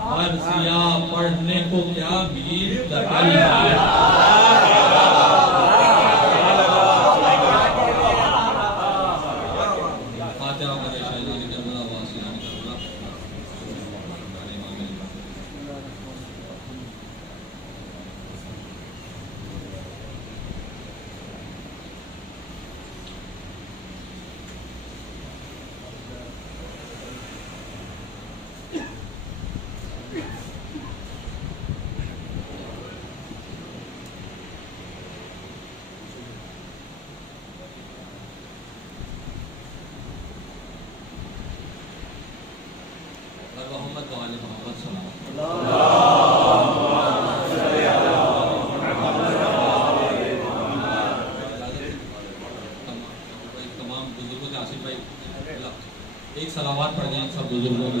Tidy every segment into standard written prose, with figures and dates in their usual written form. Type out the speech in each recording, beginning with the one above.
مرثیہ پڑھنے کو کیا میر دکل محمد وآل محمد صلی اللہ تمام بزرگوں سے آصف بھائی ایک صلوات پڑھ دیں سب بزرگوں کی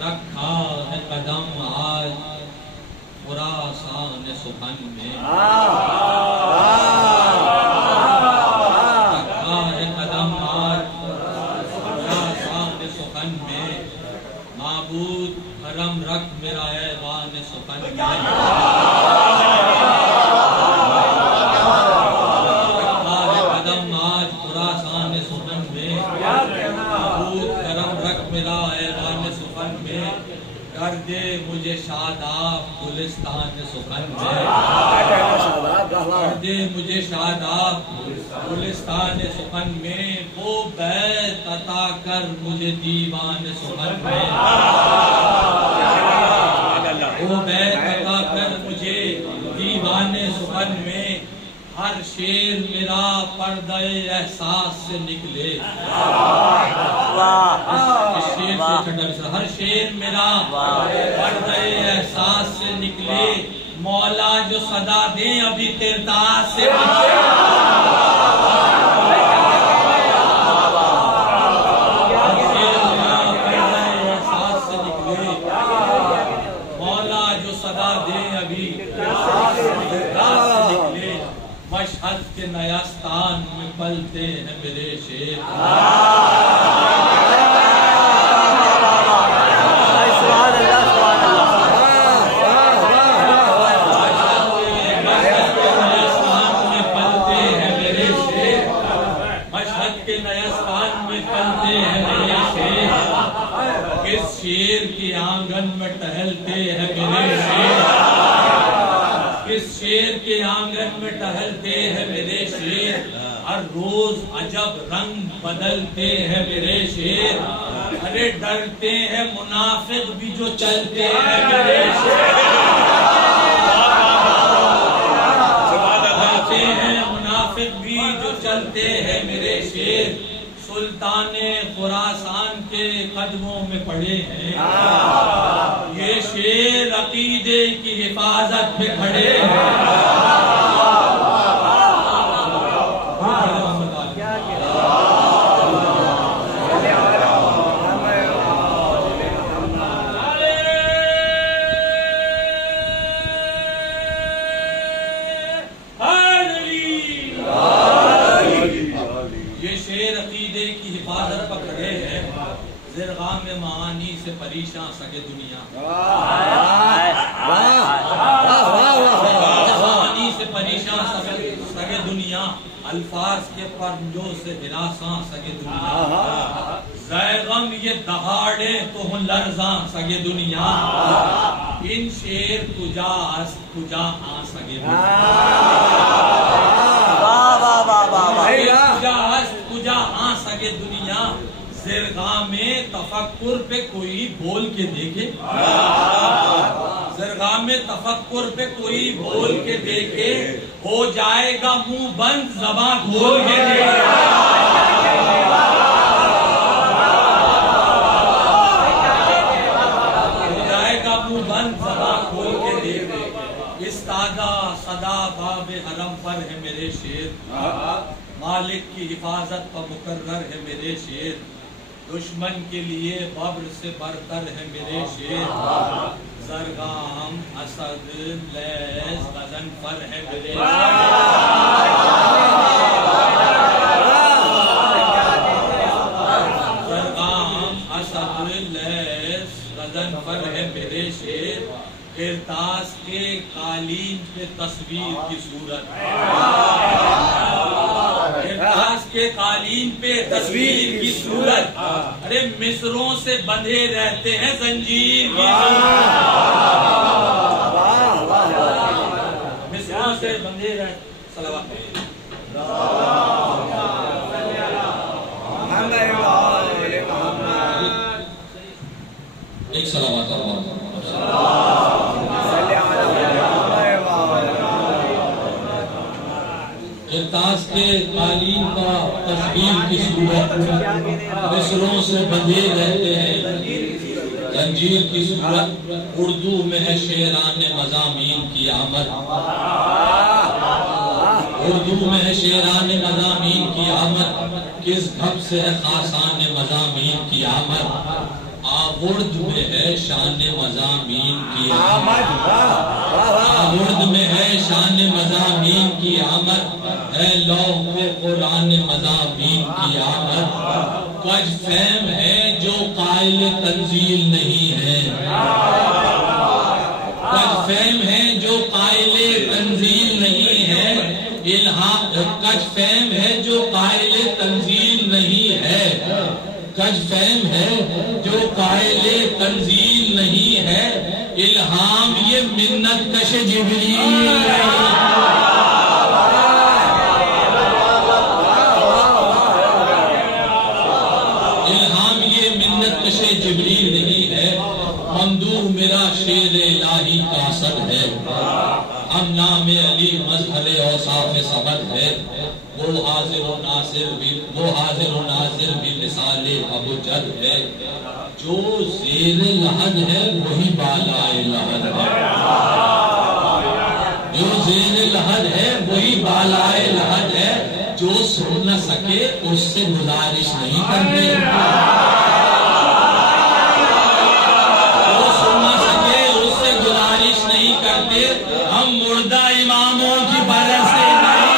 رکھا ہے قدم آج خراسان سخن میں حرم رکھ میرا ایوان سخن میں رکھا ہے قدم آج خراسان سخن میں معبود حرم رکھ میرا ایوان سخن میں کر دے مجھے شاداب گلستان سخن میں کر دے مجھے شاداب گلستان سخن میں وہ بیت عطا کر مجھے دیوان سخن میں وہ بیت عطا کر مجھے دیوان سخن میں ہر شعر میرا پردہ احساس سے نکلے ہر شعر میرا پردہ احساس سے نکلے مولا جو صدا دیں ابھی کردار سے مشہد کے نیستان میں پلتے ہیں میرے شیر مشہد کے نیستان میں پلتے ہیں میرے شیر کس شیر کی آنگن میں ٹہلتے ہیں میرے شیر کس شیر کے آنگن میں ٹہلتے ہیں میرے شیر ہر روز عجب رنگ بدلتے ہیں میرے شیر ارے ڈرتے ہیں منافق بھی جو چلتے ہیں میرے شیر ڈرتے ہیں منافق بھی جو چلتے ہیں میرے شیر سلطان خراسان کے قدموں میں پڑے ہیں یہ شیر عقیدے کی حفاظت میں کھڑے ہیں یہ شیر عقیدے کی حفاظت پر کھڑے ہیں زرغام معانی سے پریشان سگے دنیا معانی سے پریشان سگے دنیا الفاظ کے پرنجوں سے ہراساں سگے دنیا زیغم یہ دہاڑے تو ہوں لرزاں سگے دنیا ان شیر کجا آن سگے کجا آن سگے دنیا زرغام میں تفکر پہ کوئی بول کے دیکھے زرغام میں تفکر پہ کوئی بول کے دیکھے ہو جائے گا منہ بند زبان کھول کے دیکھے ہو جائے گا منہ بند زبان کھول کے دیکھے استادہ صدا باب حرم پر ہے میرے شیر مالک کی حفاظت پر مقرر ہے میرے شیر دشمن کے لیے ببر سے برتر ہے میرے شیر زرغام اسد لیس غضنفر ہے میرے شیر قالین پہ تصویر کی صورت، تاش کے قالین پہ تصویر کی صورت، ارے مصروں سے بندھے رہتے ہیں زنجیر کی صورت، مصروں سے بندھے رہتے صلوات ایک صلوات تاش کے قالین کا تصویر کی صورت، مصروں سے بندھے رہتے ہیں زنجیر کی صورت، اردو میں ہے شیران مضامین کی آمد، اردو میں ہے شیران مضامین کی آمد، کس گھب سے ہے خاصان مضامین کی آمد، آورد میں ہے شان مضامین کی آمد، آورد میں ہے شان مضامین کی آمد، ہے لوح قرآن مضامین کی آمد، کج فہم ہے جو قائل تنزیل نہیں ہے، کج فہم ہے جو قائل تنزیل نہیں ہے، کج فہم ہے جو قائل تنزیل نہیں ہے، کج فہم ہے جو قائل تنزیل نہیں ہے، الہام یہ منت کش جبریل جبریل نہیں ہے، ممدوح میرا شیر الہی کا اثر ہے، ہم نام علی مظہر اوصاف سبد ہے، وہ حاضر و ناظر بھی مثال ابجد ہے، جو زیر لحد ہے وہی بالائے لحد ہے، جو زیر لحد ہے وہی بالائے لحد ہے، جو سن نہ سکے اس سے گزارش نہیں کرتے، ہم مردہ اماموں کی برس سے نہیں،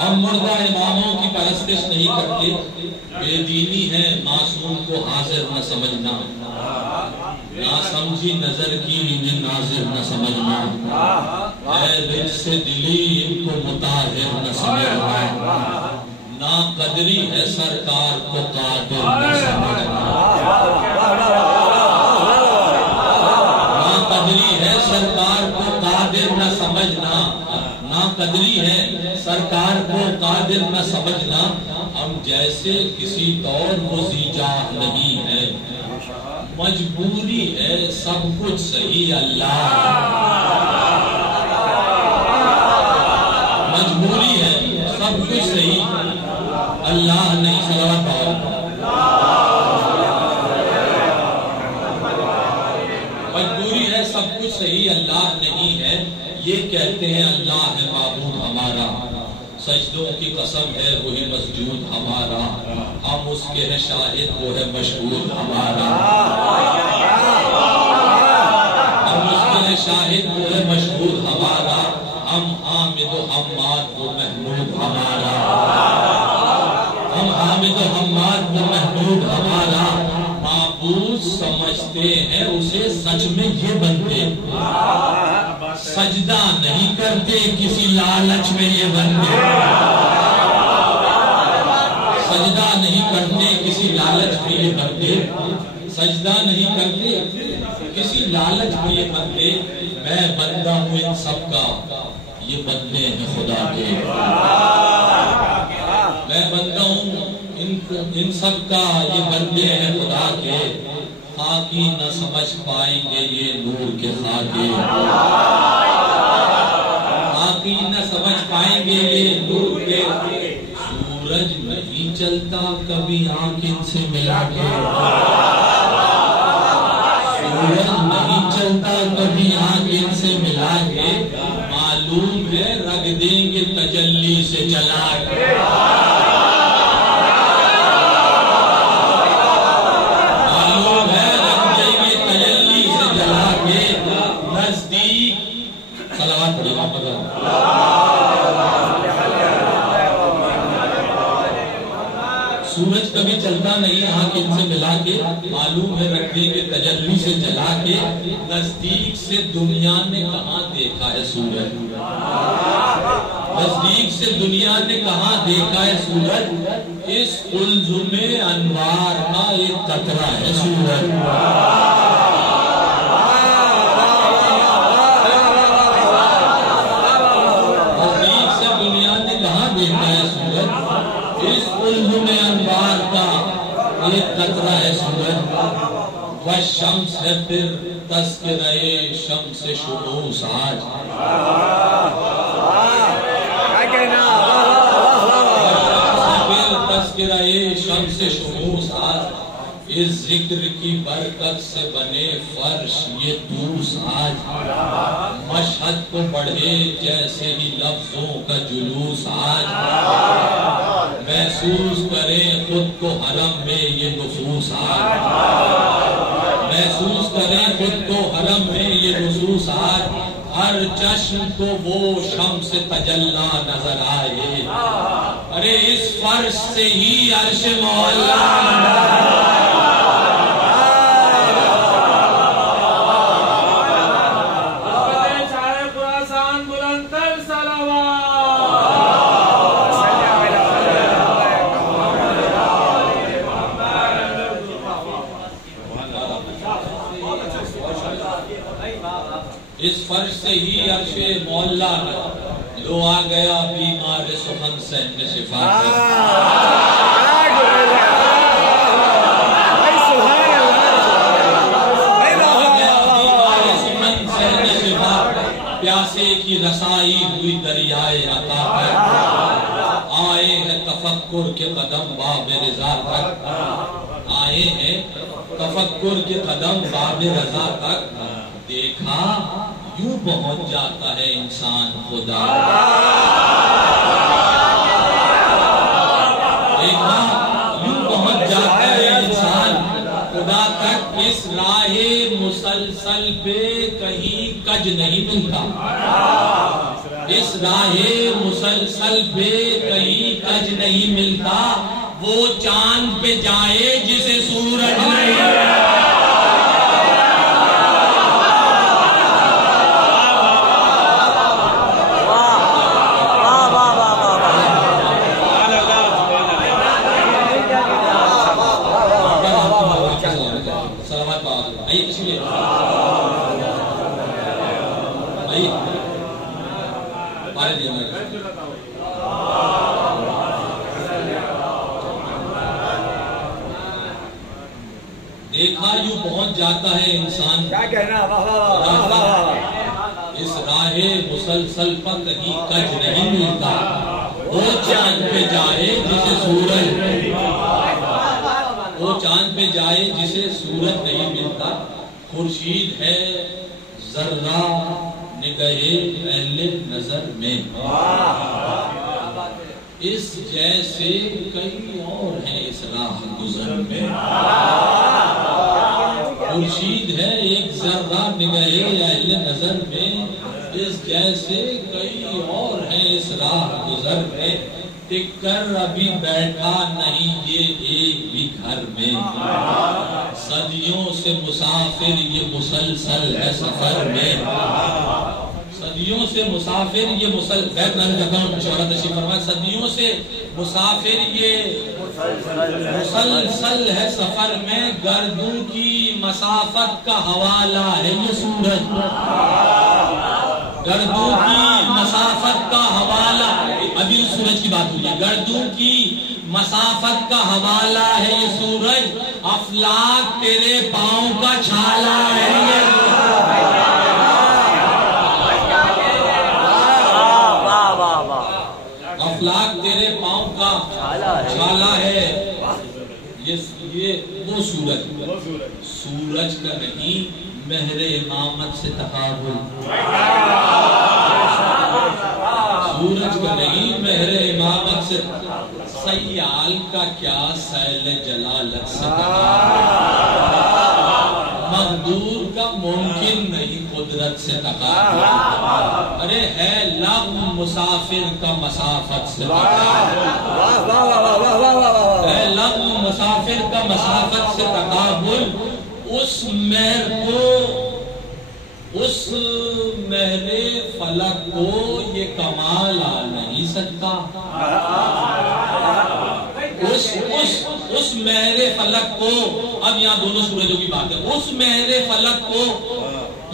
ہم مردہ اماموں کی پرستش نہیں کرتے، بے دینی ہے معصوم کو حاضر نہ سمجھنا، نہ سمجھی نظر کی ناظر نہ سمجھنا، اے رج سے دلی ان کو مطاہر نہ سمجھنا، نا قدری ہے سرکار کو قادر نہ سمجھنا، نا قدری ہے سرکار کو قادر نہ سمجھنا، نا قدری ہے سرکار کو قادر نہ سمجھنا، ہم جیسے کسی دور مزی جاہ نہیں ہے، مجبوری ہے سب کچھ صحیح اللہ، مجبوری ہے سب کچھ صحیح اللہ نہیں، صلوات مجبوری ہے سب کچھ صحیح اللہ نہیں ہے، یہ کہتے ہیں اللہ ہے معبود ہمارا، سجدوں کی قسم ہے وہی مسجود ہمارا، ہم اس کے ہیں شاہد وہ ہے مشہور ہمارا، ہم اس کے ہیں شاہد وہ ہے مشہور ہمارا، ہم حامد و حماد وہ محمود ہمارا، ہم حامد و حماد وہ محمود ہمارا، معبود سمجھتے ہیں اسے سچ میں یہ بندے، سجدہ نہیں کرتے کسی لالچ میں یہ بندے، سجدہ نہیں کرتے کسی لالچ میں یہ بندے، سجدہ نہیں کرتے کسی لالچ میں یہ بندے، میں بندہ ہوں ان سب کا یہ بندے ہیں خدا کے، میں بندہ ہوں ان سب کا یہ بندے ہیں خدا کے، خاکی نہ سمجھ پائیں گے یہ نور کے خاکے، خاکی نہ سمجھ پائیں گے یہ نور کے، سورج نہیں چلتا کبھی آنکھ ان سے ملا کے، سورج نہیں چلتا کبھی آنکھ ان سے ملا کے، معلوم ہے رکھ دیں گے تجلی سے جلا کے، سورج کبھی چلتا نہیں آنکھ ان سے ملا کے، معلوم ہے رکھنے کے تجلی سے جلا کے، نزدیک سے دنیا نے کہاں دیکھا ہے سورج، نزدیک سے دنیا نے کہاں دیکھا ہے سورج، اس قلزم انوار کا ایک قطرہ ہے سورج۔ نزدیک سے دنیا نے کہاں دیکھا ہے سورج، اس قلزم انوار کا ایک قطرہ ہے سورج۔ والشمس ہے پھر تذکرہ شمس شموس آج، تذکرہ شمس شموس آج، اس ذکر کی برکت سے بنے فرش یہ دوس آج، مشہد کو بڑھے جیسے ہی لفظوں کا جلوس آج، محسوس کریں خود کو حرم میں یہ نفوس آج، محسوس کریں خود کو حرم میں یہ نفوس آج، ہر چشم کو وہ شمس تجلی نظر آئے، ارے اس فرش سے ہی عرش مولا اس فرش سے ہی عرش مولا لو آ گیا بیمار سخن سے شفا پیاسے کی رسائی ہوئی دریائے عطا پر، آئے ہیں تفکر کے قدم باب رضا تک، آئے ہیں تفکر کے قدم باب رضا تک، دیکھا یوں پہنچ جاتا ہے انسان خدا، دیکھا یوں پہنچ جاتا ہے انسان خدا تک، اس راہ مسلسل پہ کہیں کج نہیں ملتا، اس راہ مسلسل پہ کہیں کج نہیں ملتا، وہ چاند پہ جائے جسے سورج نہیں، دیکھا یوں پہنچ جاتا ہے انسان، کیا کہنا اس راہ مسلسل پر کہیں کج نہیں ملتا، وہ چاند پہ جائے جسے سورج، وہ چاند پہ جائے جسے سورج نہیں ملتا، خورشید ہے ذرہ نگہے اہل نظر میں، اس جیسے کئی اور ہیں اس راہ گزر میں، خورشید ہے ایک ذرہ نگہے اہل نظر میں، اس جیسے کئی اور ہیں اس راہ گزر میں، ٹک کر ابھی بیٹھا نہیں یہ ایک بھی گھر میں، صدیوں سے مسافر یہ مسلسل ہے سفر میں، صدیوں سے مسافر یہ صدیوں سے مسافر یہ مسلسل ہے سفر میں، گردوں کی مسافت کا حوالہ ہے یہ سورج، گردوں کی مسافت کا حوالہ، ابھی سورج کی بات ہوئی ہے، گردوں کی مسافت کا حوالہ ہے یہ سورج، افلاک تیرے پاؤں کا چھالا ہے یہ، افلاک تیرے پاؤں کا چھالا ہے، یہ وہ سورج کا نہیں مہر امامت سے تقابل، سورج کا نہیں مہر امامت سے، سیال کا کیا سیل جلالت سے تقابل، مقدور کا ممکن نہیں قدرت سے تقابل، ارے ہے لب مسافر کا مسافت سے تقابل، ہے لب مسافر کا مسافت سے تقابل، اس مہر کو، اس مہر فلک کو یہ کمال آ نہیں سکتا. اس مہر فلک کو، اب یہاں دونوں سورجوں کی بات ہے، اس مہر فلک کو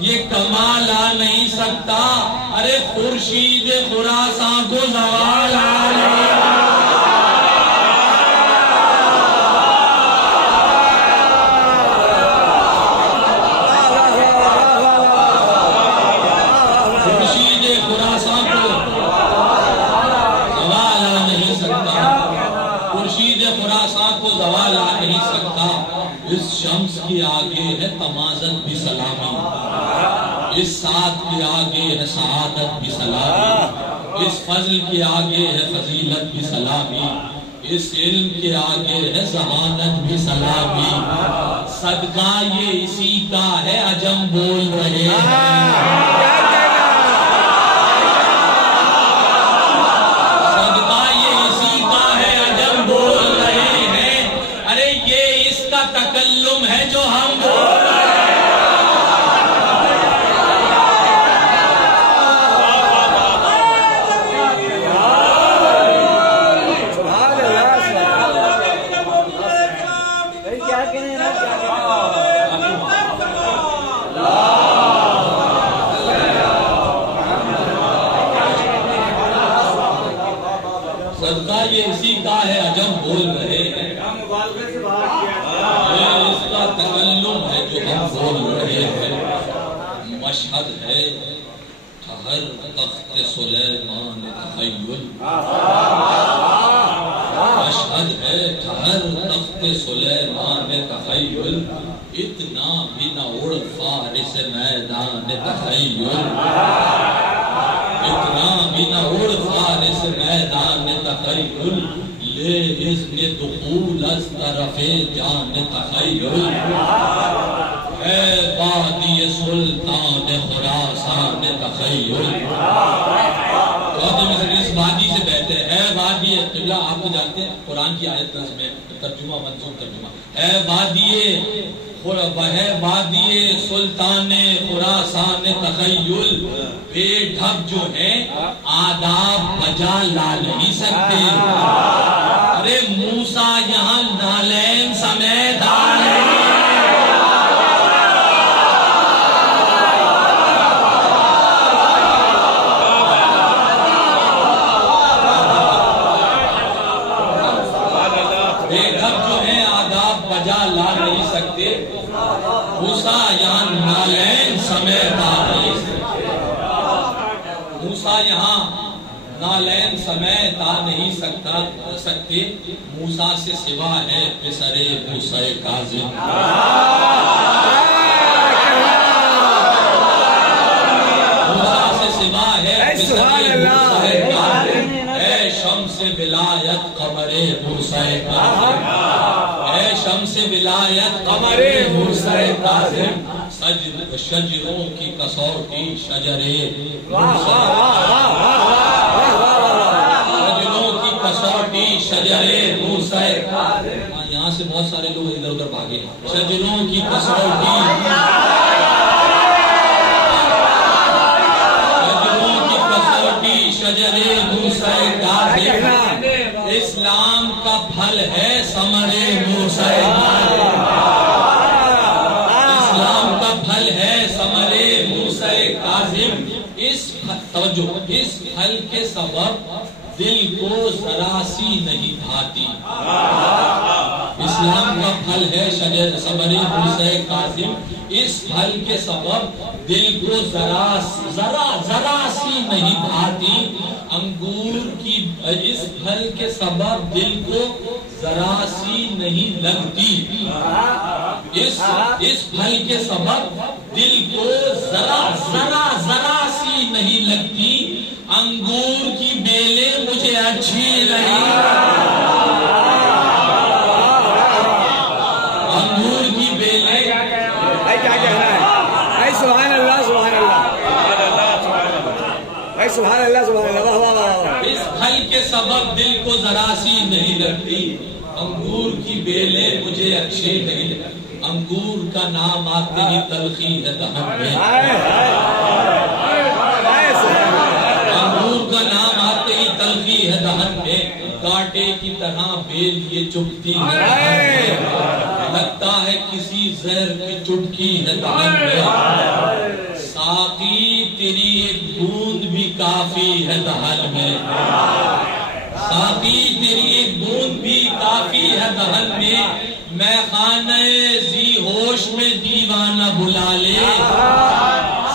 یہ کمال آ نہیں سکتا. ارے خورشید خراساں کو زوال آ نہیں اس شمس کے آگے ہے تمازن بھی سلامی، اس ساتھ کے آگے ہے سعادت بھی سلامی، اس فضل کے آگے ہے فضیلت بھی سلامی، اس علم کے آگے ہے ذہانت بھی سلامی. صدقہ یہ اسی کا ہے عجم بول رہے ہیں. تکلم ہے جو ہم بول رہے ہیں. صدقہ یہ اسی کا ہے عجم بول رہے ہیں. اس کا تکلم ہے جو ہم بول رہے ہیں. مشہد ہے ٹھہر تخت سلیمان تخیل، مشہد ہے ٹھہر تخت سلیمان تخیل، اتنا بھی نہ اڑ فارس میدان تخیل، اتنا بھی نہ اڑ فارس میدان تخیل، لے اذن دخول از طرف جان تخیل، اے وادی سلطان خراسان تخیل. اس وادی سے بہتے ہیں، اے وادی قبلہ. آپ کو جانتے ہیں قرآن کی آیت نظم میں ترجمہ منظوم ترجمہ، اے وادی سلطان خراسان تخیل، بے ڈھب جو ہیں آداب بجا لا نہیں سکتے. ارے موسیٰ یہاں نالین سمیت آ رہے ہیں. بے ڈھب جو ہیں آداب بجا لا نہیں سکتے. موسیٰ یہاں نالین سمیت آ نہیں سکتے. موسیٰ یہاں نالین سمیت آ نہیں سکتے. موسیٰ سے سوا ہے پسر موسیٰ کاظم. موسیٰ سے سوا ہے پسر موسیٰ کاظم. اے شمس ولایت قمر موسیٰ کاظم، اے شمس ولایت قمر موسیٰ کاظم، شجروں کی کسوٹی شجرے موسیٰ، شجروں کی کسوٹی شجرے موسیٰ. یہاں سے بہت سارے لوگ ادھر ادھر بھاگے. شجروں کی کسوٹی، شجروں کی کسوٹی شجرے موسیٰ کاظم، اسلام کا پھل ہے ثمر موسیٰ کاظم، اسلام کا پھل ہے ثمر موسیٰ کاظم. اس پھل کے سبب دل کو ذرا سی نہیں بھاتی. اسلام کا پھل ہے ثمر موسیٰ کاظم، اس پھل کے سبب دل کو ذرا سی نہیں بھاتی. انگور کی اس پھل کے سبب دل کو ذرا سی نہیں لگتی. اس پھل کے سبب دل کو ذرا سی نہیں لگتی. انگور کی بیلیں مجھے اچھی نہیں، انگور کی بیلیں. کیا کہنا ہے؟ سبحان اللہ سبحان اللہ سبحان اللہ سبحان اللہ. اس پھل کے سبب دل کو ذرا سی نہیں لگتی. انگور کی بیلیں مجھے اچھی نہیں، انگور کا نام آتے ہی تلخی ہے دہن میں، انگور کا نام آتے ہی تلخی ہے دہن میں، کانٹے کی طرح بیل یہ چبھتی ہے، لگتا ہے کسی زہر کی چٹکی ہے دہن میں، ساقی تیری ایک بوند بھی کافی ہے دہن میں، ساقی تیری ایک بوند بھی کافی ہے دہن میں، میں خانہ ذی ہوش میں دیوانہ بلا لے،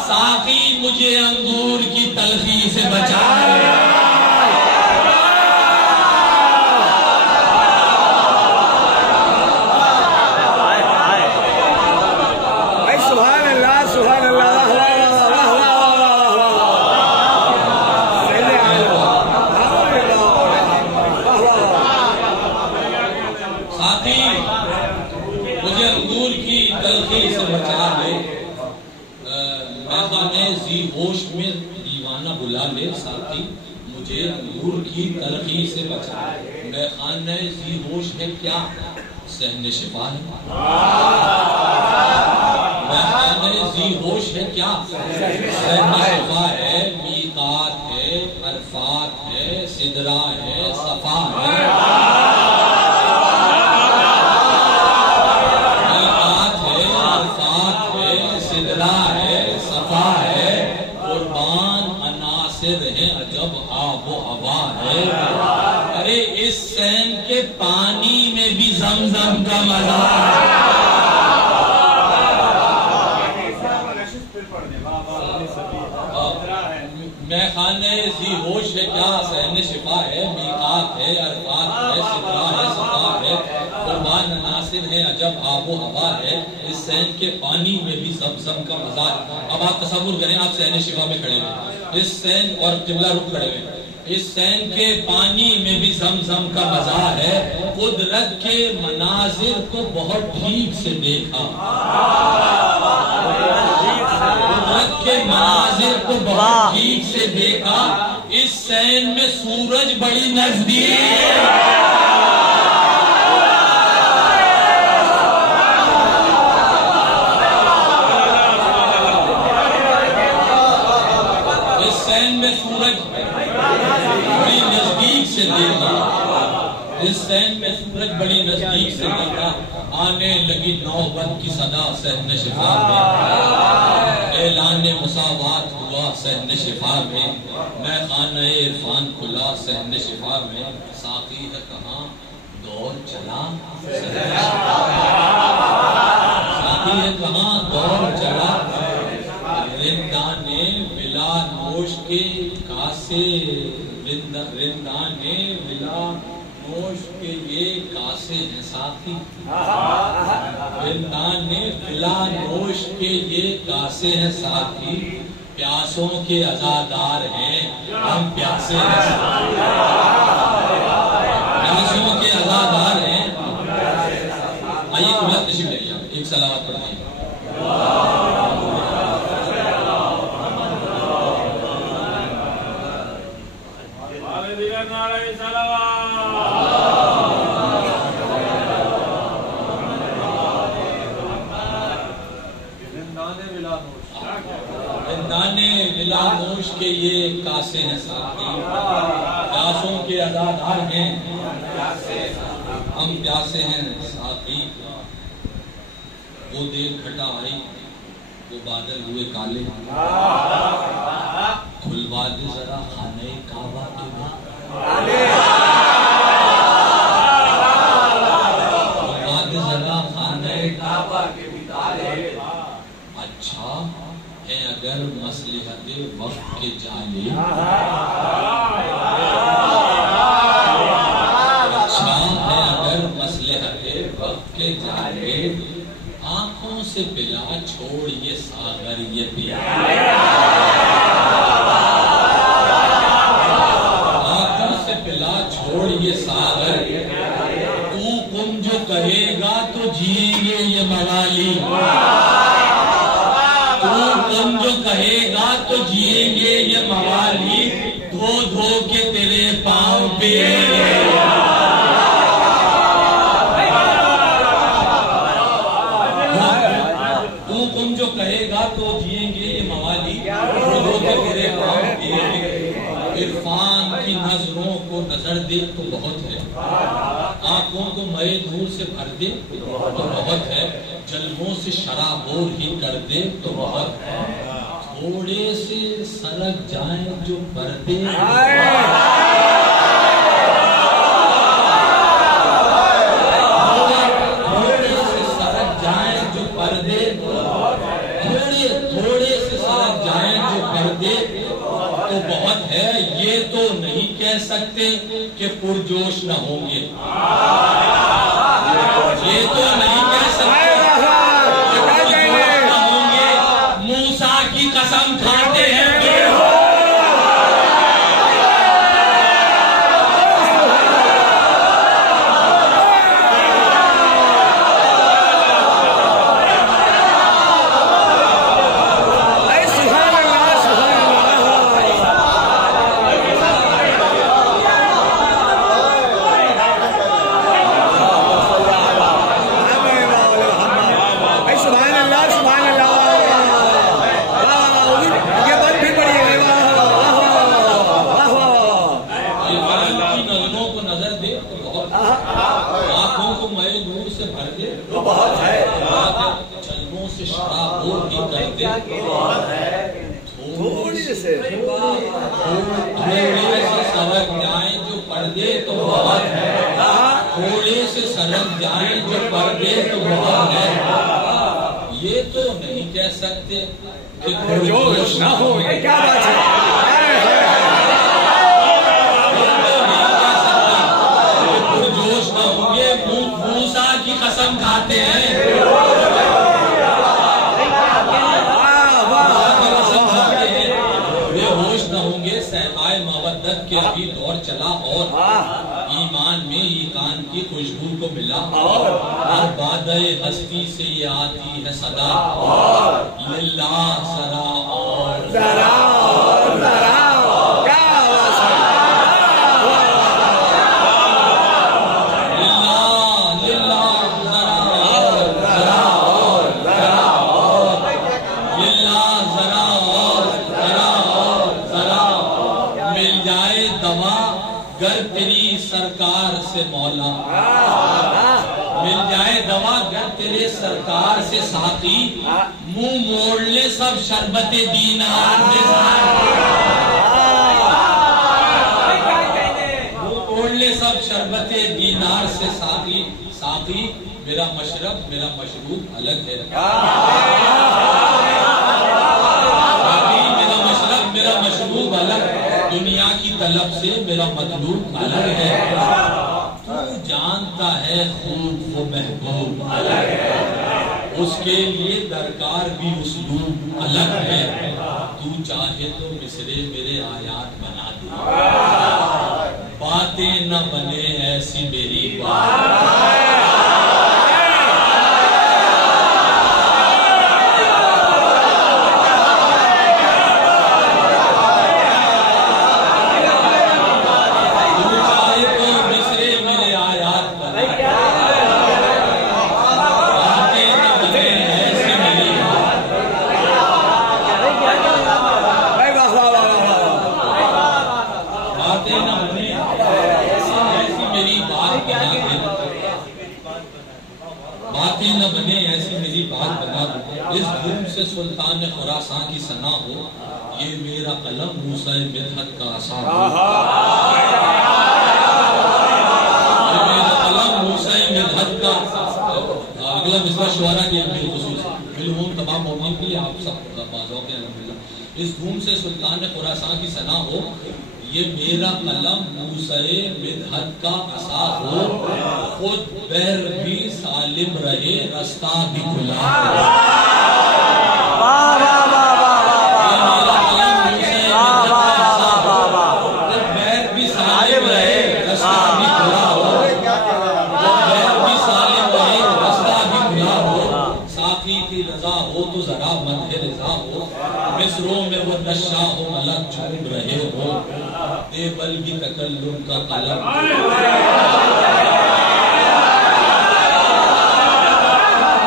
ساقی مجھے انگور کی تلخی سے بچا لے۔ ہوش میں دیوانہ بلا لے، ساتھی مجھے انگور کی تلخی سے بچا لے، میں خانہ ذی ہوش ہے کیا صحن شفا ہے، میں خانہ ذی ہوش ہے کیا صحن شفا ہے، میقات ہے، عرفات ہے، سدرہ ہے، صفا ہے، میقات ہے، عرفات ہے، سدرہ ہے، صفا ہے، قربان عناصر ہے، عجب آب و ہوا ہے، ارے اس سین کے پانی میں بھی زمزم کا مزہ ہے۔ میں خانہ ذی ہوش ہے کیا صحن شفا ہے، میقات ہے، عرفات ہے، سدرہ ہے، صفا ہے، قربان عناصر ہے، عجب آب و ہوا ہے، اس سین کے پانی میں بھی زمزم کا مزہ ہے۔ اب آپ تصور کریں، آپ سین شفا میں کھڑے ہوئے، اس سین اور قبلہ رخ کھڑے ہوئے، اس سین کے پانی میں بھی زمزم کا مزہ ہے، قدرت کے مناظر کو بہت ٹھیک سے دیکھا، قدرت کے مناظر کو بہت ٹھیک سے دیکھا، اس سین میں سورج بڑی نزدیک، اس سین میں سورج بڑی نزدیک سے دیکھا، اس سین میں سورج بڑی نزدیک سے دیکھا، آنے لگی نوبت کی صدا صحن شفا میں، اعلان مساوات ہوا صحن شفا میں، میں خانہ عرفان کھلا صحن شفا میں، ساقی ہے کہاں دور چلا صحن شفا میں، ساقی ہے کہاں دور چلا، رندانے ولا نوش کے کاسے، رندانے ولا نوش کے یہ کاسے ہیں ساتھی، رندانے ولا نوش کے یہ کاسے ہیں ساتھی، پیاسوں کے عزادار ہیں ہم پیاسے ہیں ساتھی، پیاسوں کے عزادار ہیں، آئیے قبلہ تشریف لے جائیں، ایک صلوات پڑھیں۔ نوش کے یہ کاسے ہیں ساتھی، پیاسوں کے عزادار ہیں ہم پیاسے ہیں ساتھی، وہ دیر گھٹا آئی وہ بادل ہوئے کالے، کھلوا دے ذرا خانہ کعبہ کے بعد، کھلوا دے ذرا خانہ کعبہ کے تالے، اچھا ہے اگر مصلحت وقت کے جالے، اچھا ہے اگر مصلحت وقت کے جالے، آنکھوں سے پلا چھوڑ یہ ساغر یہ پیالے، آنکھوں سے پلا چھوڑ یہ ساغر، تو کم جو کہے گا تو جیئیں گے یہ موالی، تم جو کہے گا تو جیئیں گے یہ موالی، دھو دھو کے تیرے پاؤں پہ دے تو بہت ہے، آنکھوں کو مئے نور سے بھر دے تو بہت ہے، جلووں سے شرابور ہی کر دے تو بہت ہے، تھوڑے سے سرک جائیں جو پردے، تھوڑے سے سرک جائیں جو پردے، تھوڑے سے سرک جائیں جو پردے تو بہت ہے، یہ تو نہیں کہہ سکتے کہ پرجوش نہ ہوں گے، یہ تو نہیں کہہ سکتے کہ پرجوش نہ ہوں گے، موسیٰ کی قسم کھاتے ہیں پرجوش نہ ہو گے، کیا بات ہے، پرجوش نہ ہوں گے، موسیٰ کی قسم کھاتے ہیں، بے ہوش نہ ہوں گے، صحبائے مودت کے ابھی دور چلا اور ایمان میں ایقان کی خوشبو کو ملا اور بادئ ہستی سے یہ آتی ہے صدا، للہ ذرا اور ذرا اور ذرا، کیا تیری سرکار سے مولا، مل جائے دوا گر تیرے سرکار سے ساقی، منہ موڑ لے سب شربت دینار سے منہ موڑ لے سب شربت دینار سے ساقی، ساقی میرا مشرب میرا مشروب الگ ہے، ساقی میرا مشرب میرا مشروب الگ ہے، دنیا کی طلب سے میرا مطلوب الگ ہے، تو جانتا ہے خوب وہ محبوب الگ ہے، اس کے لیے درکار بھی اسلوب الگ ہے، تو چاہے تو مصرے میرے آیات بنا دے، باتیں نہ بنے ایسی میری بات، سلطان خراسان کی ثنا ہو، یہ میرا قلم موسیٰ مدحت کا عصا ہو، یہ میرا قلم موسیٰ مدحت کا، اگلا مصرع شعراء کے بالخصوص بالعموم تمام مومنین کے لیے آپ سب بازوں کے الحمدللہ، اس دھوم سے سلطان خراسان کی ثنا ہو، یہ میرا قلم موسیٰ مدحت کا عصا ہو، خود بر بھی سالم رہے رستہ بھی کھلا ہو، تو ذرا مدح رضا ہو، مصروں میں وہ نشہ ہو ملک جھوم رہے ہو، دے بل بھی تکلم کا قلم،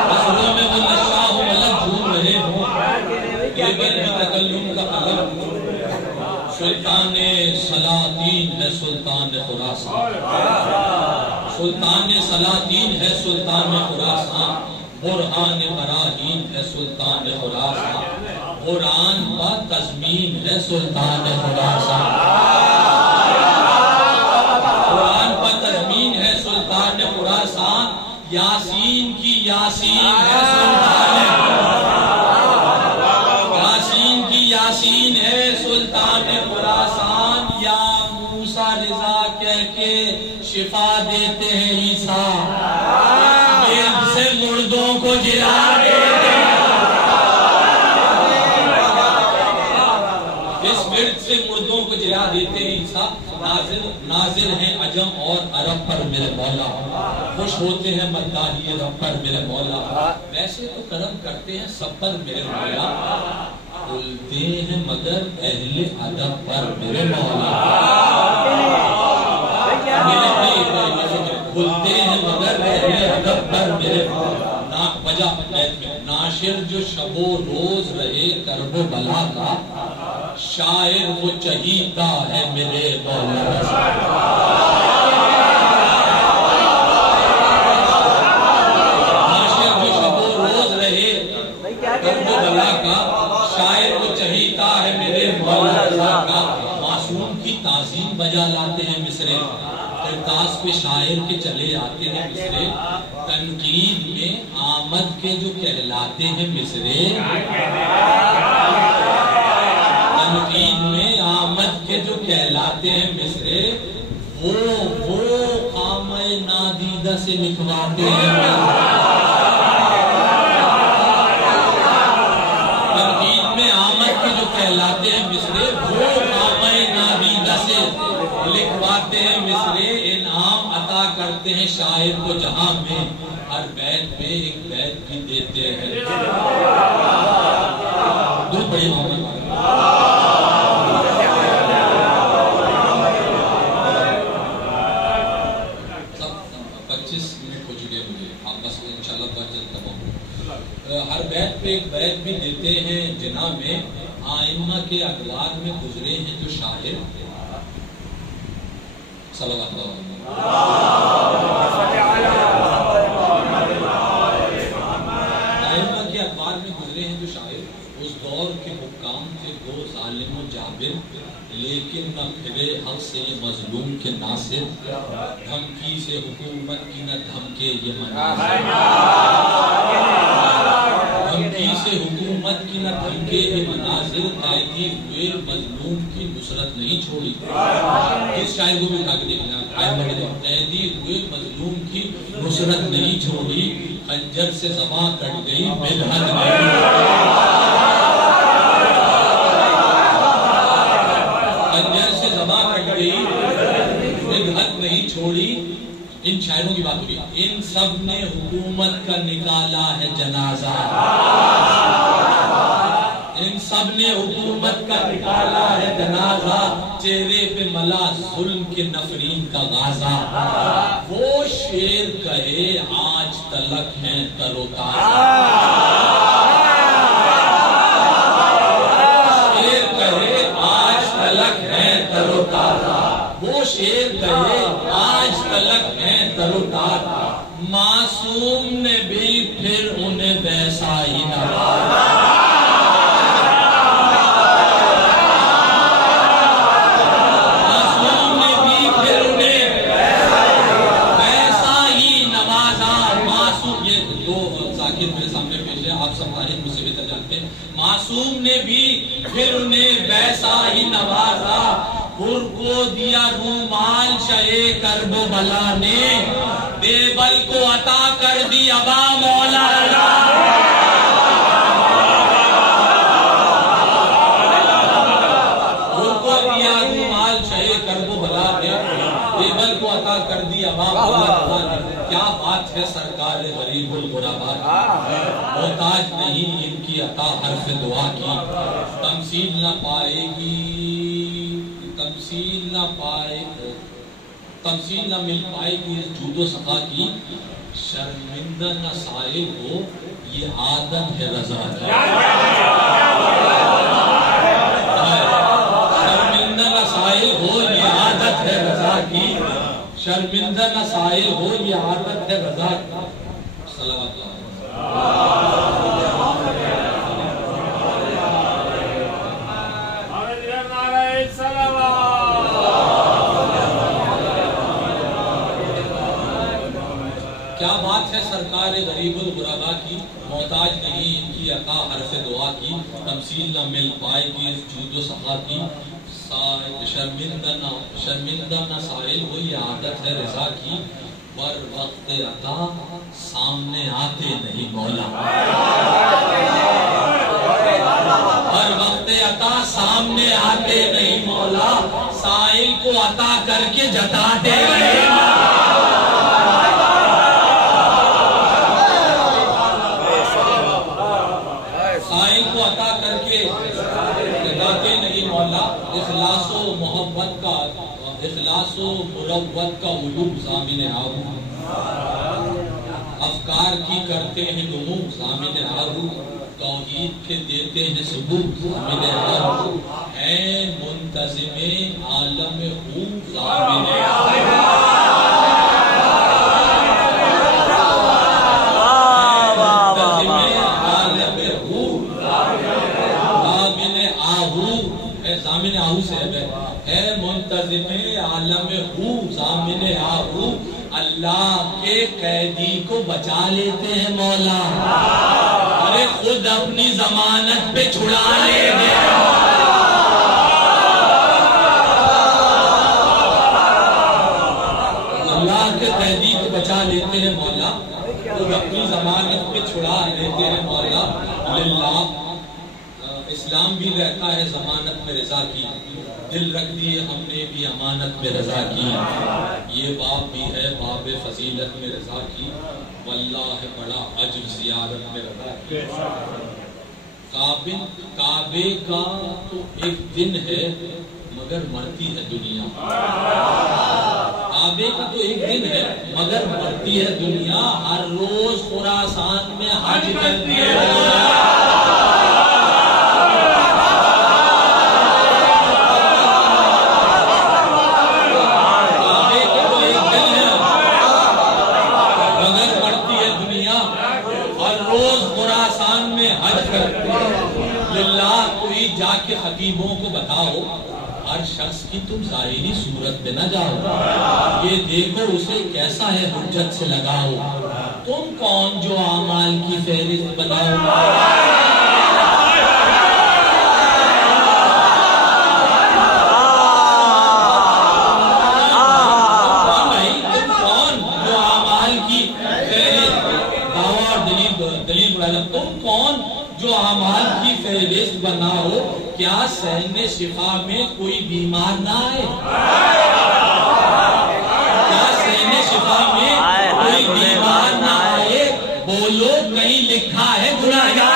مصروں میں وہ نشہ ہو ملک جھوم رہے ہو، دے بل بھی تکلم کا قلم، سلطان سلاطین ہے سلطان خراسان، سلطان سلاطین ہے سلطان خراسان، برہان براہین ہے سلطان خراسان، قرآن کا تضمین ہے سلطان خراسان، قرآن کا تضمین ہے سلطان خراسان، یاسین کی یاسین ہے سلطان، یاسین کی یاسین ہے سلطان خراسان، یا موسیٰ رضا کہہ کے شفا دیتے ہیں عیسیٰ، مرد سے مردوں کو جلا دیتے ہیں، اس مرد سے مردوں کو جلا دیتے ہیں عیسیٰ، ناظر ہیں عجم اور عرب پر میرے مولا، خوش ہوتے ہیں مداحی رب پر میرے مولا، ویسے تو کرم کرتے ہیں سب پر میرے مولا، بولتے ہیں مگر اہل ادب پر میرے مولا، بولتے ہیں مگر اہل ادب پر میرے مولا، وجہ بیت میں ناشر جو شب و روز رہے کرب و بلا کا، شاعر وہ چہیتا ہے میرے مولا، ناشر جو شب و روز رہے کرب و بلا کا، شاعر وہ چہیتا ہے میرے مولا کا، معصوم کی تعظیم بجا لاتے ہیں مصرے، کرتاس پہ شاعر کے چلے آتے ہیں مصرے، تنقید میں آمد کے جو کہلاتے ہیں مصرے، تنقید میں آمد کے جو کہلاتے ہیں مصرے، وہ قامہ نادیدہ سے لکھواتے ہیں، تنقید میں آمد کے جو کہلاتے ہیں مصرے، وہ قامہ نادیدہ سے لکھواتے ہیں مصرے، انعام عطا کرتے ہیں شاعر کو جہاں میں، ہر بیت پہ ایک بیت بھی دیتے ہیں، دو بڑی محمد 25 منٹ ہو چکے مجھے، آپ بس انشاءاللہ بہت جلد تمام، ہر بیت پہ ایک بیت بھی دیتے ہیں جناح میں، آئمہ کے ادوار میں گزرے ہیں جو شاعر، صلوات اللہ علیہ، آئمہ کے ادوار میں گزرے ہیں جو شاعر، اس دور کے حکام تھے وہ ظالم و جابر، لیکن نہ پھرے حق سے یہ مظلوم کے ناصر، دھمکی سے حکومت کی نہ دھمکے یہ مناظر، دھمکی سے حکومت کی نہ دھمکے یہ مناظر، قیدی ہوئے مظلوم کی نصرت نہیں چھوڑی، اس شاعر کو بھی اٹھا کے دیکھنا، قیدی ہوئے مظلوم کی نصرت نہیں چھوڑی، خنجر سے زباں کٹ گئی مدحت نہیں، خنجر سے زباں کٹ گئی مدحت نہیں چھوڑی، ان شاعروں کی بات ہو رہی ہے، ان سب نے حکومت کا نکالا ہے جنازہ، ان سب نے حکومت کا نکالا ہے جنازہ، چہرے پہ ملا ظلم کے نفرین کا غازہ، وہ شیر کہے آج تلک ہیں تر و تازہ، شیر کہے آج تلک ہیں تر و تازہ، وہ شیر کہے آج تلک ہیں تر و تازہ، معصوم نے بھی پھر انہیں ویسا ہی نوازا، معصوم نے بھی پھر انہیں ویسا ہی نوازا، معصوم، یہ دو ذاکر میرے سامنے پیش ہے، آپ سب تاریخ مجھ سے بہتر جانتے ہیں، معصوم نے بھی پھر انہیں ویسا ہی نوازا، حر کو دیا رومال شاہ کرب و بلا نے، دیبل کو عطا کر دی ابا مولانا، حر کو دیا رومال شاہ کرب و بلا نے، دیبل کو عطا کر دی ابا مولانا نے، کیا بات ہے سرکار غریب الغربا کی، محتاج نہیں ان کی عطا حرف دعا کی، تمثیل نہ پائے گی، تمثیل نہ مل پائے گی اس جود و سخا کی، شرمندہ نہ سائل ہو یہ عادت ہے رضا کی، شرمندہ نہ سائل ہو یہ عادت ہے رضا کی، شرمندہ نہ سائل ہو یہ عادت ہے رضا کی. صلوات اللہ. کیا بات ہے سرکار غریب الغربا کی، محتاج نہیں ان کی عطا حرف دعا کی، تمثیل نہ مل پائے گی اس جود و سخا کی. شرمندہ نہ سائل ہو یہ عادت ہے رضا کی، پر وقت عطا سامنے آتے نہیں مولا. پر وقت عطا سامنے آتے نہیں مولا، سائل کو عطا کر کے جتاتے نہیں. سائل کو عطا کر کے جتاتے نہیں مولا. اخلاص و محبت کا، اخلاص و مروت کا علوم ضامن آہو، افکار کی کرتے ہیں نمو ضامن آہو، توحید کے دیتے ہیں ثبوت ضامن آہو، اے منتظم عالم ہو ضامن آہو. ضامن آہو سے ہے منتظم عالم ہو ضامن آہو، اللہ کے قیدی کو بچا لیتے ہیں مولا، ارے خود اپنی ضمانت پہ چھڑا لیں گے. اللہ کے قیدی کو بچا لیتے ہیں مولا، خود اپنی ضمانت پہ چھڑا لیتے ہیں مولا. للہ اسلام بھی رہتا ہے ضمانت میں رضا کی، دل رکھ دیے ہم نے بھی امانت میں رضا کی. یہ باب بھی ہے باب فضیلت میں رضا کی، واللہ ہے بڑا اجر زیارت میں رضا کی. کعبے کا تو ایک دن ہے مگر مرتی ہے دنیا. کعبے کا تو ایک دن ہے مگر مرتی ہے دنیا، ہر روز خراسان میں حج کرتی ہے. جا کے حکیموں کو بتاؤ ہر شخص کی تم ظاہری صورت پہ نہ جاؤ، یہ دیکھو اسے کیسا ہے حجت سے لگاؤ. تم کون جو اعمال کی فہرست بناؤ، تم کون جو اعمال کی فہرست بناؤ، کیا سہن شفا میں کوئی بیمار نہ آئے، کیا سہن شفا میں کوئی بیمار نہ آئے. بولو کہیں لکھا ہے گناہگار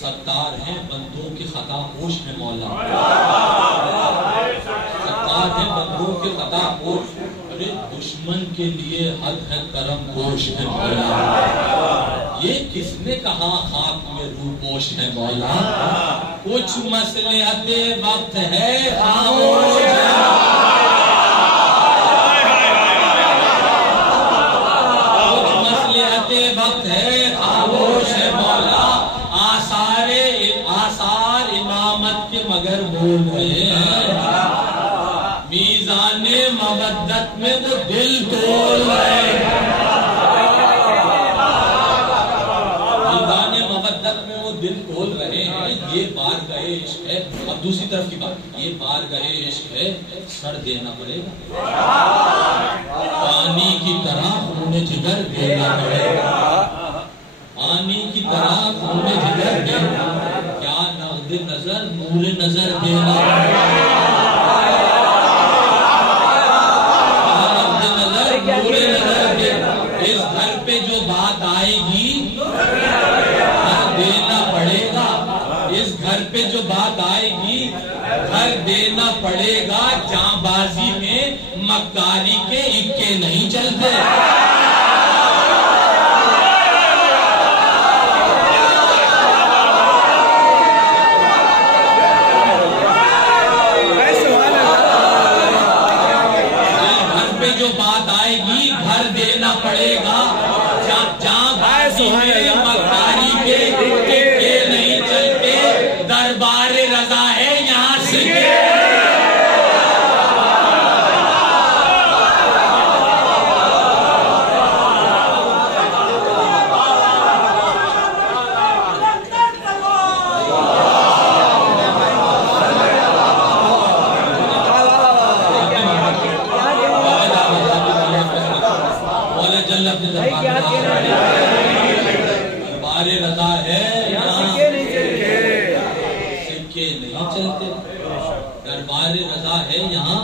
ستار ہیں بندوں کی خطا پوش ہے مولا، ستار ہیں بندوں کی خطا پوش، ارے دشمن کے لیے حد ہے کرم پوش ہے مولا. یہ کس نے کہا خاک میں روح پوش ہے مولا، کچھ مصلحت وقت ہے خاموش ہے، کچھ مصلحت وقت ہے خاموش ہے مولا. آثار امامت کے مگر بول رہے ہیں، میزان مودت میں وہ دل تول رہے ہیں، میزان مودت میں وہ دل تول رہے ہیں. یہ بارگاہ عشق ہے. اب دوسری طرف کی بات، یہ بارگاہ عشق ہے، سر دینا پڑے گا، پانی کی طرح خون جگر دینا پڑے گا، پانی کی طرح خون جگر دینا، کیا نقد نظر نور نظر دینا پڑے گا، نقد نظر نور نظر دینا۔ اس گھر پہ جو بات آئے گی گھر دینا پڑے گا، اس گھر پہ جو بات آئے گی گھر دینا پڑے گا، جاں بازی میں مکاری کے اکے نہیں چلتے۔ گھر پہ جو بات آئے گی گھر دینا پڑے گا، جاں بازی میں مکاری کے اکے نہیں چلتے، دربار رضا ہے یہاں سے دربار رضا ہے یہاں سکے نہیں چلتے، دربار رضا ہے یہاں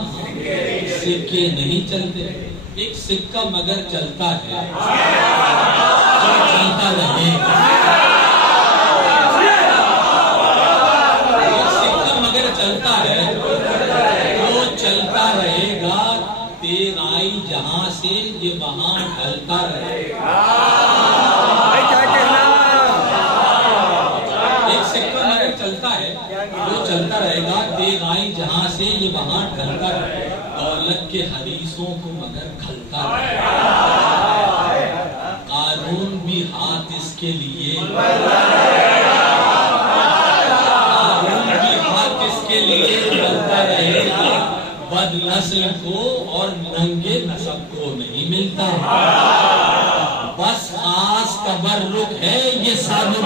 سکے نہیں چلتے۔ ایک سکہ مگر چلتا ہے جو چلتا رہے گا، ایک سکہ مگر چلتا ہے جو چلتا رہے گا، تیر آئی جہاں سے یہ وہاں ڈلتا رہے گا۔ ایک سکہ مگر چلتا ہے جو چلتا رہے گا، تیر آئی جہاں سے یہ وہاں ڈلتا رہے گا، دولت کے حریصوں کو مگر کھلتا رہے گا، قارون بھی ہاتھ اس کے لیے، قارون بھی ہاتھ اس کے لیے ڈلتا رہے گا، بد نسل کو اور ننگے نسب کو نہیں ملتا، بس خاص تبرک ہے یہ ثابت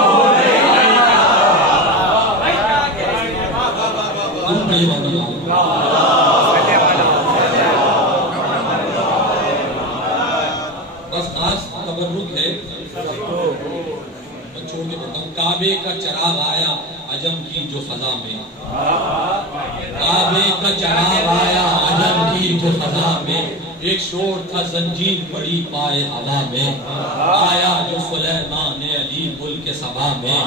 بس خاص تبرک ہے۔ چھوڑ کے بتاؤں، کعبے کا چراغ آیا عجم کی جو فضا میں، کعبے کا چراغ آیا عجم کی جو فضا میں، ایک شور تھا زنجیر پڑی پائے ہوا میں، آیا جو سلیمان علی ملک سبا میں،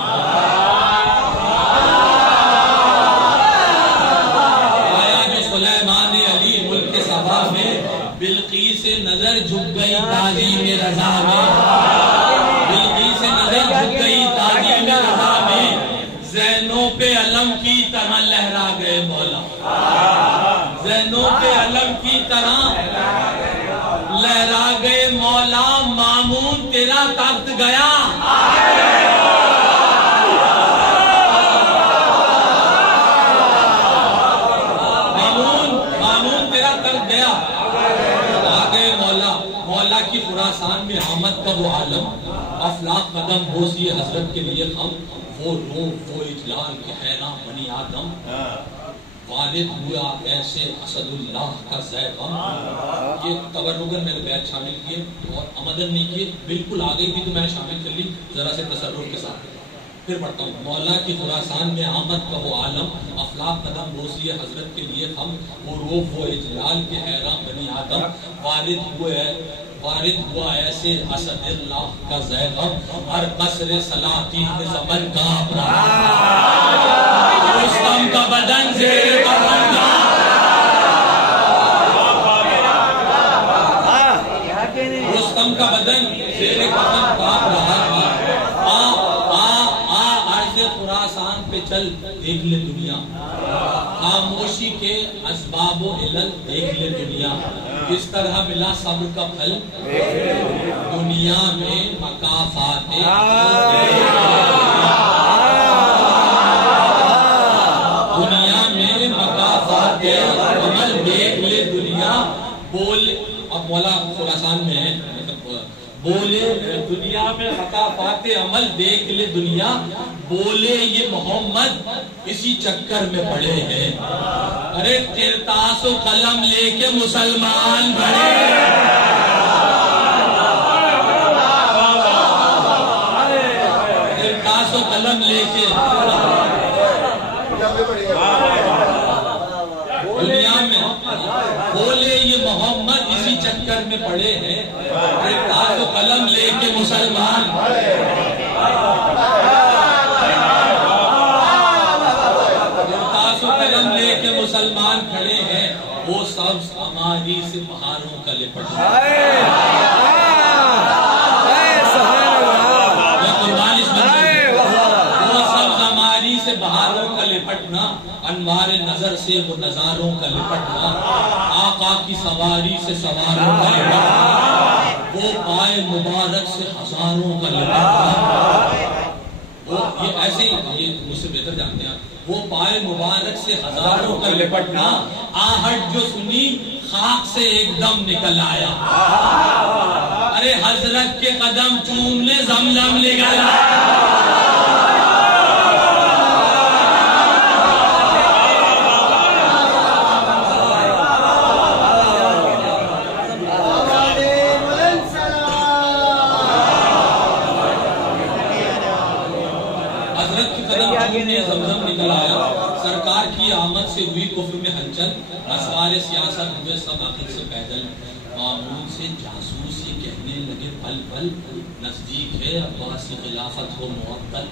آیا جو سلیمان علی ملک سبا میں، بلقیس سے نظر جھک گئی تعظیم رضا میں، بلقیس سے نظر جھک گئی تعظیم رضا میں، زینوں پہ علم کی طرح لہرا گئے مولا، زینوں پہ علم کی طرح لہرا گئے مولا، مامون تیرا تخت گیا، مامون تیرا تخت گیا، آ گئے مولا، مولا کی خراسان میں آمد کا وہ عالم، افلاق قدم بوسی حضرت کے لیے خم، وہ روح وہ اجلال کے حیران بنی آدم، وارد ہوا ایسے اسد اللہ کا زیغم۔ یہ تبرکن میں نے بیعت شامل کیے اور آمدن نہیں کیے، بالکل آ گئی بھی تو میں شامل کر لی ذرا سے تصرف کے ساتھ۔ پھر پڑھتا ہوں، مولا کی خراسان میں آمد کا وہ عالم، افلاق قدم بوسی حضرت کے لیے ہم، وہ روح وہ اجلال کے حیران بنی آدم، وارد ہوا ایسے اسد اللہ کا زیغم، ہر قصر سلاطین زمن کا اپنا، رستم کا بدن زیر کفن کا، رستم کا بدن زیر کفن کانپ رہا تھا، خراسان پہ چل دیکھ لے دنیا، خاموشی کے اسباب و علل دیکھ لے دنیا، کس طرح ملا صبر کا پھل دنیا میں مکافات، دنیا میں مکافات عمل دیکھ لے دنیا، بول اب مولا خراسان میں ہے، بولے دنیا میں مکافات عمل دیکھ لے دنیا، بولے یہ محمد اسی چکر میں پڑے ہیں، ارے کرتاس و قلم لے کے مسلمان بڑے، قلم لے کے دنیا میں بولے یہ محمد اسی چکر میں پڑے ہیں کہ کاغذ و قلم لے کے مسلمان کاغذ و قلم لے کے مسلمان کھڑے ہیں وہ سب ہماری سے پہاڑوں کا لپٹ سے بہاروں کا لپٹنا انوار نظر سے وہ نظاروں کا لپٹنا آقا کی سواری سے سواروں کا لپٹنا وہ پائے مبارک سے ہزاروں کا لپٹنا وہ یہ ایسے ہی یہ مجھ سے بہتر جانتے ہیں وہ پائے مبارک سے ہزاروں کا لپٹنا آہٹ جو سنی خاک سے ایک دم نکل آیا ارے حضرت کے قدم چومنے زمزم لے گیا زمزم نکل آیا سرکار کی آمد سے ہوئی کفر میں ہلچل اسوار سیاست ہوئے سب عقل سے پیدل معمول سے جاسوس یہ کہنے لگے پل پل نزدیک ہے عباسی خلافت ہو معطل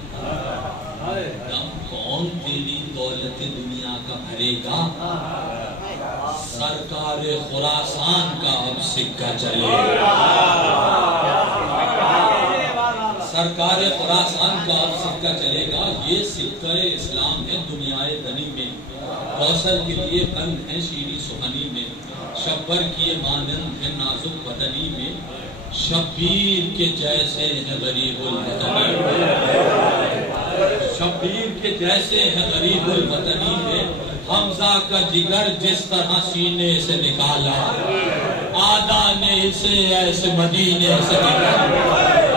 دم کون تیری دولت دنیا کا بھرے گا سرکار خراسان کا اب سکہ چلے سرکار خراسان کا اب سکہ چلے گا یہ سکہ اسلام ہے دنیا دنی میں کوثر کے لیے قند ہے شیریں سخنی میں شبر کی مانند ہے نازک بدنی میں شبیر کے جیسے ہے غریب الوطنی شبیر کے جیسے ہے غریب الوطنی میں حمزہ کا جگر جس طرح سینے سے نکالا آدھا نے اسے ایسے مدینے سے نکالا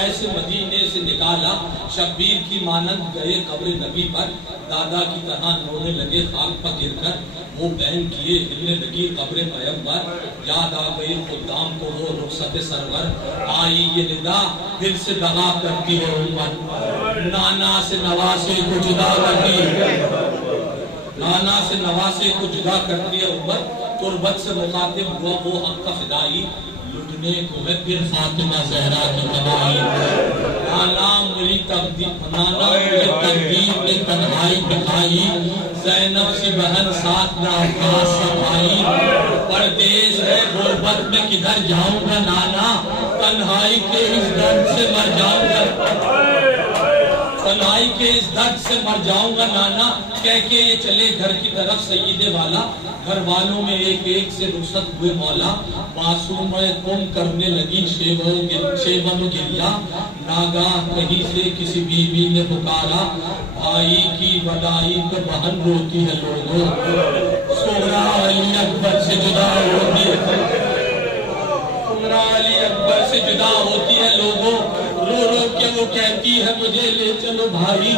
ایسے مدینے سے نکالا شبیر کی مانند گئے قبر نبی پر دادا کی طرح رونے لگے خاک پر گر کر وہ بہن کیے ہلنے لگی قبر پیغمبر یاد آ گئی خدام کو وہ رخصت سرور آئی یہ ندا دل سے دغا کرتی ہے امت نانا سے نواسے کو جدا کرتی نانا سے نواسے کو جدا کرتی ہے امت تربت سے مخاطب ہوا وہ حق کا فدائی لٹنے کو ہے پھر فاطمہ زہرا کی تباہی نانا مجھے تقدیر میں تنہائی دکھائی زینب سی بہن ساتھ نہ عباس سے بھائی پردیس ہے غربت میں کدھر جاؤں گا نانا تنہائی کے اس درد سے مر جاؤں گا تنہائی کے اس درد سے مر جاؤں گا نانا کہہ کے یہ چلے گھر کی طرف سیدے والا گھر والوں میں ایک ایک سے رخصت ہوئے مولا معصوم تم کرنے لگی شیون گریا ناگاہ کہیں سے کسی بیوی نے پکارا بھائی کی وداعی پہ بہن روتی ہے لوگوں سغرا علی اکبر سے جدا ہوتی ہے سغرا علی اکبر سے جدا ہوتی ہے لوگوں رو رو کے وہ کہتی ہے مجھے لے چلو بھائی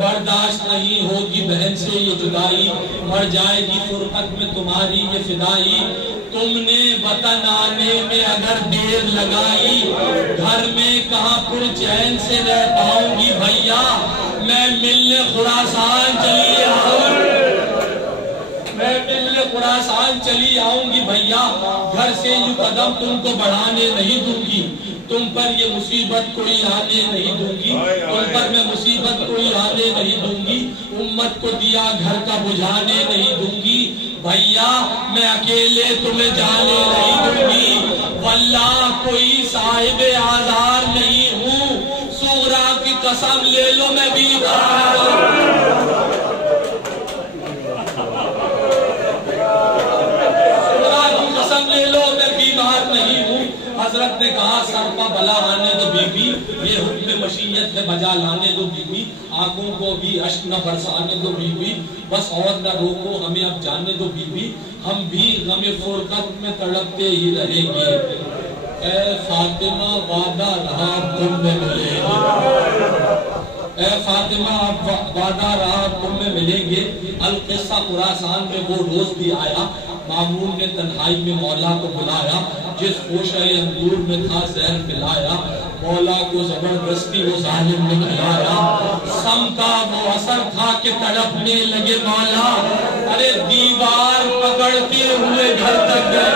برداشت نہیں ہوگی بہن سے یہ جدائی مر جائے گی فرقت میں تمہاری یہ فدائی تم نے وطن آنے میں اگر دیر لگائی گھر میں کہاں پر چین سے رہ پاؤں گی بھیا میں ملنے خراسان چلی آؤں میں ملنے خراسان چلی آؤں گی بھیا گھر سے یوں قدم تم کو بڑھانے نہیں دوں گی تم پر یہ مصیبت کوئی آنے نہیں دوں گی تم پر میں مصیبت کوئی آنے نہیں دوں گی امت کو دیا گھر کا بجھانے نہیں دوں گی بھیا میں اکیلے تمہیں جانے نہیں دوں گی واللہ کوئی صاحب آزار نہیں ہوں سغرا کی قسم لے لو میں بیمار سغرا کی قسم لے لو میں بیمار نہیں ہوں حضرت نے کہا سر پا بلا آنے دو بی بی یہ حکم مشیت ہے بجا لانے دو بی بی آنکھوں کو بھی اشک نہ برسانے دو بی بی بس اور نہ روکو ہمیں اب جانے دو بی بی ہم بھی غم فرقت میں تڑپتے ہی رہیں گے اے فاطمہ وعدہ رہا تم میں ملیں گے اے فاطمہ وعدہ رہا تم میں ملیں گے القصہ خراسان میں وہ روز بھی آیا مامون نے تنہائی میں مولا کو بلایا جس خوشہ انگور میں تھا زہر پلایا مولا کو زبردست زبردستی وہ ظالم نے کھلایا. سم کا وہ اثر تھا کہ تڑپنے لگے مولا. ارے دیوار پکڑتے ہوئے گھر تک گئے,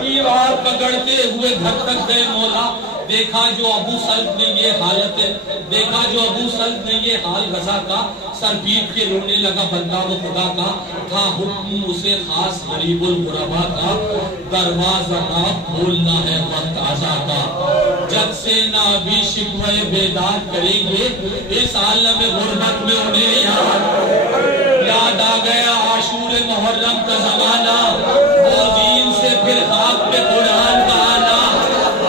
دیوار پکڑتے ہوئے گھر تک گئے مولا. دیکھا جو ابو سلط نے یہ حالت ہے, دیکھا جو ابو سلط نے یہ حال رضا کا, سر پیٹ کے رونے لگا بندہ وہ خدا کا. تھا حکم اسے خاص غریب الغربا کا, دروازہ نہ کھولنا ہے وقت آزا کا. جب سے نہ بھی شکوے بیدار کریں گے اس عالم غربت میں انہیں یاد آ گیا عاشور محرم کا زمانہ. وہ دین سے پھر خاک پہ قرآن کا آنا,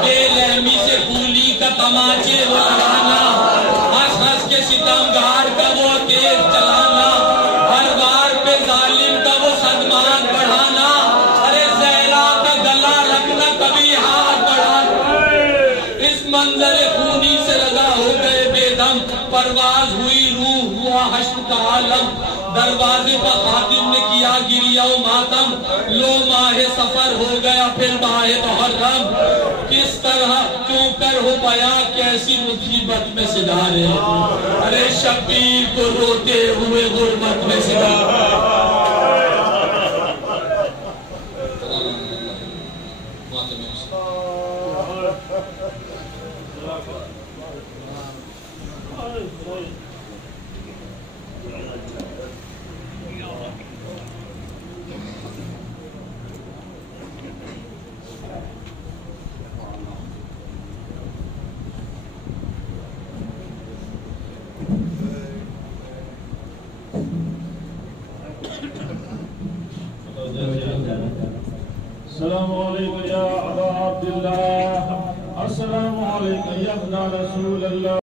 بے رحمی سے پولی کا تماچے وہ لگانا, ہنس ہنس کے ستمگار کا وہ تیز چلانا, ہر بار پہ ظالم کا وہ صدمات بڑھانا. ارے زہرا کا گلا رکھنا کبھی ہاتھ بڑھانا. اس منظر خونی سے رضا ہو گئے بے دم, پرواز ہوئی روح ہوا حشر کا عالم. دروازے پر خادم نے کیا گریا و ماتم, لو ماہ سفر ہو گیا پھر ماہ محرم. کس طرح کیوں کر ہو بیاں کیسی مصیبت میں صدار ہے, ارے شبیر کو روتے ہوئے غربت میں صدار ہے. السلام علیکم یا ابا عبداللہ, السلام علیکم یا ابن رسول اللہ.